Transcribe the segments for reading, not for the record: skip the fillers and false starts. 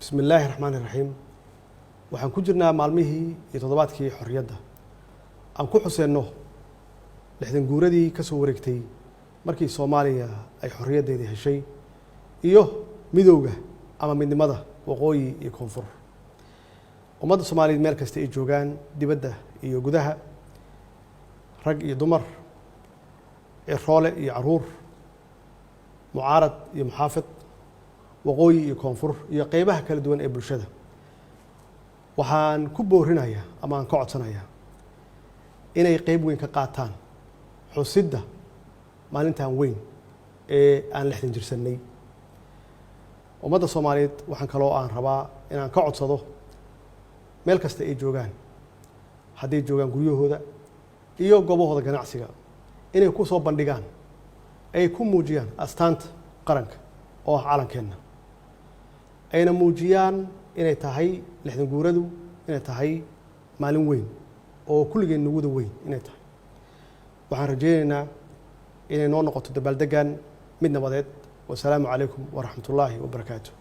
بسم الله الرحمن الرحيم waxaan ku jirnaa maalmihii iyo toddobaadkii xorriyadda aan ku xuseenno lixdan guuradii ka soo wareegtay markii Soomaaliya ay xorriyaddeedii heshay iyo midowga ama midnimada waqooyi iyo koonfur ummadda Soomaaliyeed meel kasta ay joogaan dibadda iyo gudaha rag iyo dumar roole iyo caruur mucaarad iyo muxaafid waqooyi iyo koonfur iyo qaybaha kala duwan ee bulshada waxaan ku boorinayaa ama aan ka codsanayaa inay qayb weyn ka qaataan xusidda maalintan weyn ee aan lixdan jirsanay ummadda Soomaaliyeed waxaan kaloo aan rabaa inaan ka codsado meel kasta ay joogaan hadday joogaan guryahooda iyo goobahooda ganacsiga inay ku soo bandhigaan ay ku muujiyaan astaanta qaranka oo calankeena ayna muujiyaan inay tahay lixdan guuradu inay tahay maalin weyn oo kulligeen nuguda weyn inay tahay waxaan rajaynaynaa inay noo noqoto dabaaldegan mid nabadeed wasalaamu calaykum waraxmatullaahi wabarakaatuh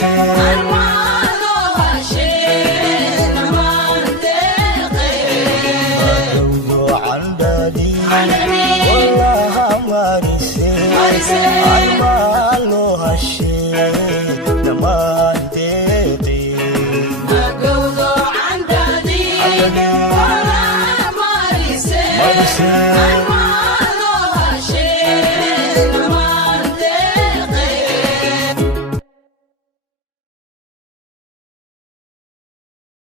Yeah.